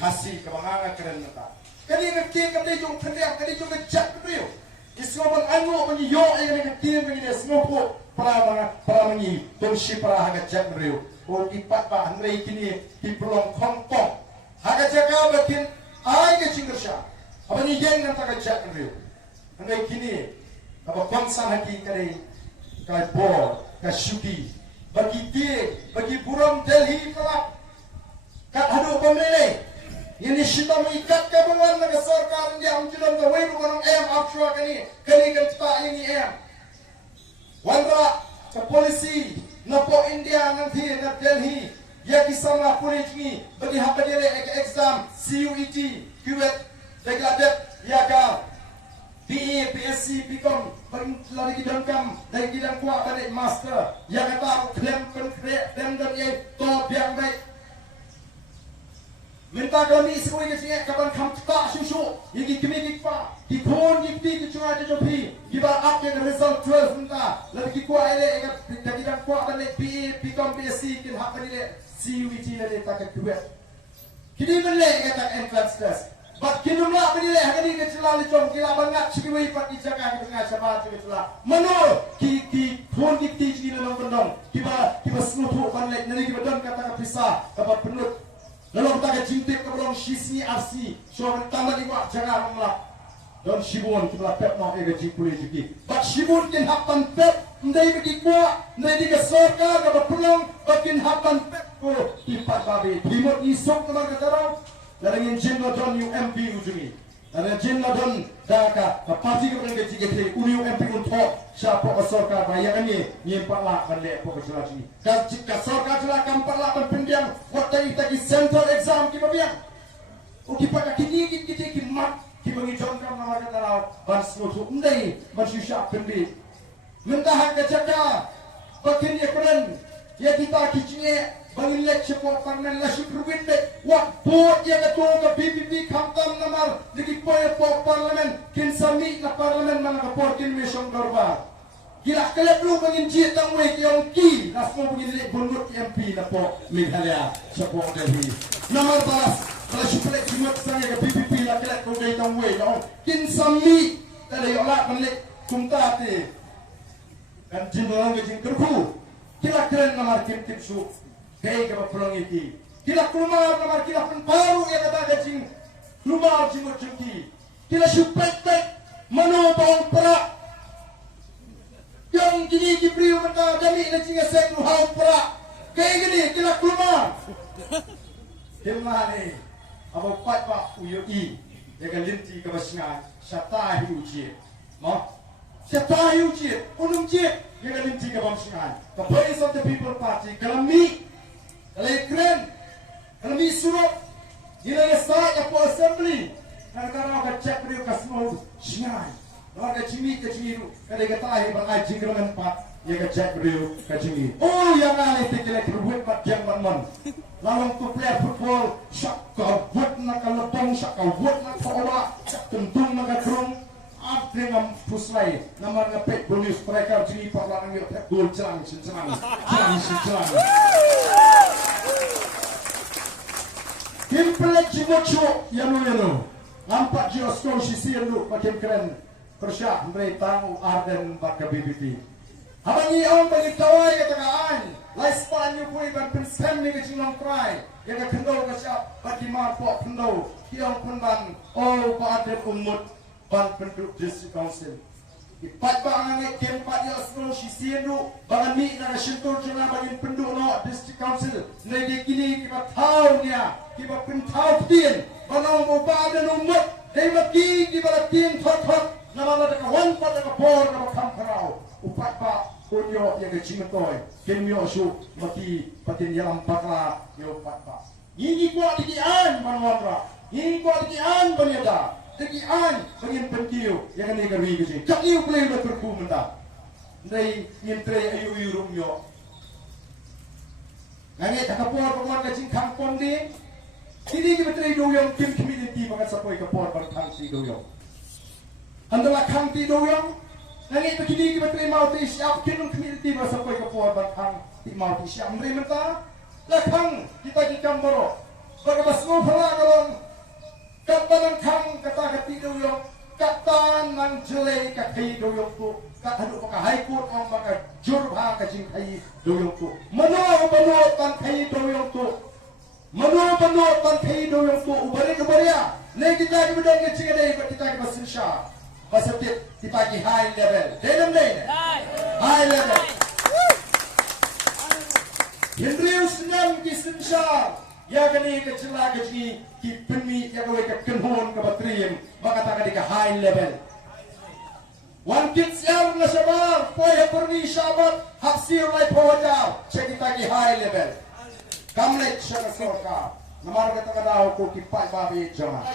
kasih kemana keren nata. Kali ngaki kali jung kendang kali jung ngejak beliau. Isngobang anu menyo yang ngaki mengi sngopo para mengi tongsi para ngejak beliau. O ipat ba Henry kini di pelong kongkong. Haga jaga batin ai ke cinggersha. Apa ni yang nanta ngejak beliau. Henry kini apa bangsa hati kali bor kasyuki bagi dia bagi buram Delhi kelak kat hadu pemilih ini syita mengikat kebangan negara sarkar yang jalan ke wei bukan offshore kani kan tak ini wandra ke polisi napo India nanti na Delhi ya kisah polis ni bagi hak dia exam CUET QET degradat ya ka PE, PSC, PCOM lagi dengkam dari bidang kuat balik master yang kata klaim dan yang top yang baik minta kami semua yang kapan kamu tak susu yang kami kita dikon kita cuma ada jopi kita up yang result 12 minta lagi kuat ele dari bidang kuat balik PE, PCOM, PSC kita hak balik CUET lagi tak kuat kita balik kata entrance test Bat kinumla penilai hari ini kecelah lecong kila banyak sikiwi pat dijaga di tengah sahabat kecelah. Menol ki phone ki ciki nang bendong kiba senutu banlek nani kiba don kata pisah dapat penut. Lalu kita cintik ke belong sisi arsi so tambah di wak jaga menglah. Don shibun kiba pep no ega jipuli jiki. Bat shibun kin hapan pep ndai bagi kuat ndai di kesorka dapat pelong bakin hapan pep ko ipat babi. Timut isok teman kata Larang yang jenla don UMP ujungi. Larang jenla don daka parti kepada kita uni UMP untuk siapa kesorka bayangan ni nyempak lah balik pokok jelas ni. Jika kesorka jelas kampak lah pendiam waktu kita di central exam kita biang. Uki pada kini kita kimat kita mengijonkan nama kata lau bans mutu ndai bersusah pendi. Mentah kejaga bagian dia keren ya kita kicinya bagi lecehkan parmen langsung berwin dek. Wak board yang ketua ke BBB kamtam namar lagi poin parlemen kinsami na parlemen mana kapor kin mesong dorba. Gila kelep lu bangin jit tang wei kiong ki langsung bangin lek bunut MP na po Meghalaya support Delhi. Namar balas kalau supaya cuma sang ke BBB la kelep lu dei tang wei dong kinsami tadi olah menlek kumta te kan jindong ke jingkerku. Gila keren namar kim su. Kaya ka pelong iki. Kila kumar namar kila penparu yang kata gajing lumar jimut jengki. Kila supek-pek mano bawang perak. Yang gini kipriu mata dami na jinga sek luhau perak. Kaya gini kila kumar. Kila ni abo pat pak uyo i. Yaga linti ka basinga syata hi uji. Mo? Syata hi uji. Unum ji yaga linti ka basinga. The Voice of the People Party kalami Lekren, kalau misuruh, ila esai apa assembly, kadang-kadang akan cek beliau kasih singai, lalu kacimi tu, kadang kata ahi bangai jingkrangan pat, ia kacek beliau kacimi. Oh yang alih tikelek berbuat pat yang man, lalu tu player football, syak kau buat nak lepong, syak kau buat nak kawa, syak tentung nak kerung. Dengan puslai nama ngepek bonus mereka jadi parlemen yang gol celang. Kimpelek cimocho yanu nampak jioskon sisi lu makin keren persyak mereka Arden baka BBP. Abangi orang bagi kawai katakan lifespan you pun iban pensem ni kecil long cry yang kendau kasih bagi marpok kendau kiong penban oh Arden umut ban penduduk district council. Ipat bangan ni kempat dia asal sisian tu bangan mi nak sentuh jenah bagi penduduk no district council. Nanti kini kita tahu dia kita pun tahu dia banang mubah dan umat. Dari mati kita tin thot nama ada kawan pada kapor nama kamperau. Upat pak punya yang kecil toy. Kemio su mati patin jalan pakla yo upat pak. Ini kuat dikian manwara. Ini kuat dikian banyada. Tegian bangin pentiu yang ni kami kasi. Cakliu boleh berkurku mentah. Dari mintre ayu rumyo. Ngangi takapor pengwan kacing kampung di. Ini kita mintre doyong kim community bangat sapoi kapor bertang si doyong. Handalah kanti doyong. Ngangi begini kita mintre mau ti siap kim community bangat sapoi kapor bertang ti mau ti siap. Mentah. Lakang kita di kamboro. Bagas mo pala kata ng kang kata katido yung kata ng jelay katido yung ko ano baka high court ang baka jurha ka jing kai do yung ko mano tan kai do yung ko mano tan kai do yung ko ubari ya nay kita ki bidang ki chingade ko kita ki basin sha basapit kita ki high level denam nei high level Hendrius nam ki sin sha ya gani ka chila ka ji ki pemi ya ka ka kenhon ka batrim maka ta ka high level wan kits yang na sabar poy perni sabat hapsir lai poja chekita ki high level kamlet shaka sorka namar ka ta daw ko ki pai babi jama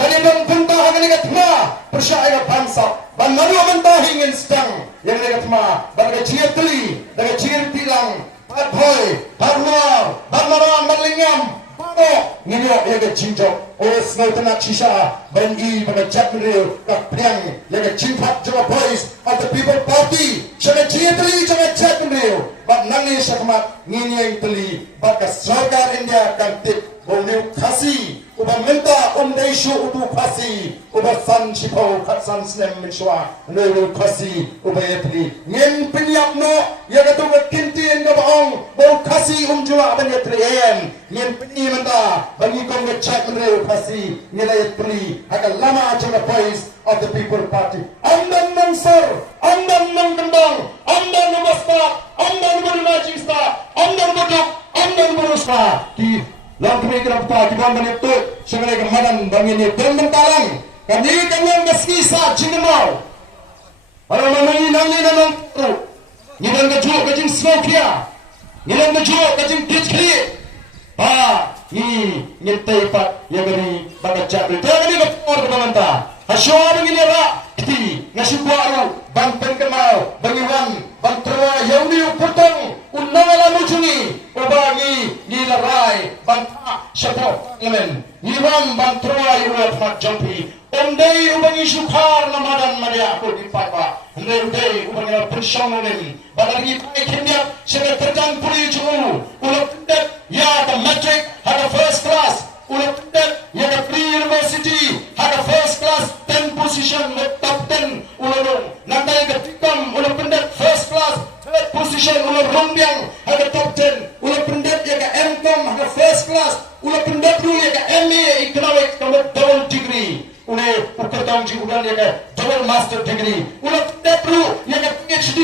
bani bang punta hagani ka thma persaya bangsa ban maru manta hingin stang yang ne ka thma ban ka chiatli daga chirtilang Boy, Barwar, Barmaran, Barlingam, Baro, Nino, Yaga Chinjo, O Snowtana Chisha, Ben E, Baga Chapnil, Kapriang, Yaga Chimpat, Java Boys, of the People Party, Shaka Chiatli, Java Chapnil, but Nani Shakamat, Nini Italy, Baka Sarkar India, Kantik, Bonu Kasi, Uba Menta, Umdaishu, Ubu Kasi, Uba San Chipo, Katsan Snem Mishwa, Nuru Kasi, Uba Italy, Nin Pinyap no, Yagatunga Kinti and Gabong, Bo Kasi Umjua, Abanyatri AM, Nin Pinimanda, Banikom the Chakre Kasi, Nila Italy, Hagalama Changa Boys of the People Party. Amdan Mansur, Amdan Nangandang, Amdan Nabasta, Amdan Burunajing Star, Amdan Buduk, Amdan Buruspa, Lang kami kerapta kita menentu sebagai kemadan bangin ini dan mentalang kami kanyang gaskisa jingemau para mamai nangi nanang tu nilang kejuk kajing smokia nilang kejuk kajing kitchkri ni nyentai pak yang beri bagat jatuh jangan kami kapor kemanta hasyo begini ra kiti ngasukwaru bangpen kemau bangiwan bantrawa yauni uputang unang alamu jungi ubagi nilarai banta syapok lemen niram bantrawa yurat mat jampi ondai ubangi sukhar namadan maria aku dipapa ndai ubangi pensiongen badagi pai kindia sebe terjang puri jungu ulap pendet ya the metric had a first class ulap pendet ya the pre university had a first class 10 position with top 10 ulurung nantai ketikam ulap pendet first class third position ulur rombiang had a top 10 ulap pendet ya ke MCom had a first class ulap pendet dulu ya ke MA economics with double degree ule ukertang jiudan ya ke double master degree ulap pendet dulu ya ke PhD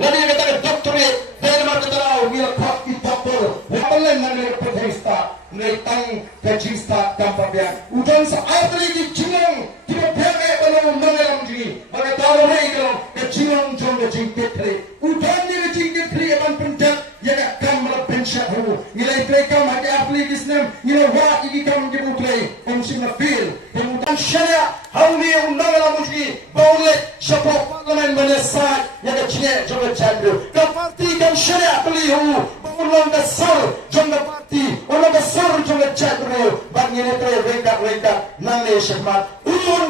lalu ya ke doctorate dari mana tahu dia kaki doktor lepalan nanti profesor Netang kajista kampanya udan saatli di jinong tidak pakai kalau mengalam jini maka tahu lagi kalau kejinong jong kejingkit kri udan ni kejingkit kri akan pendat ya akan melapensya hu nilai mereka maka apli kisnem nilai wah ini kamu dibutlai komisi nafil kemudian syariah hal ni undang alam jini boleh sepuluh parlemen menyesat ya kecil jong kecandru keparti kan syariah beliau ulang kesal jong keparti ulang kesal Jom chat bro, bang ini rengkat nangis semat.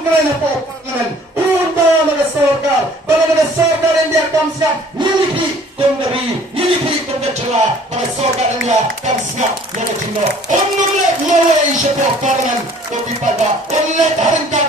Kerana parlemen, dalam sorkar, dalam sorkar India kamsnya miliki celah, pada sorkar India kamsnya yang cino. Onulek lawa isya parlemen, tapi pada onulek haringkat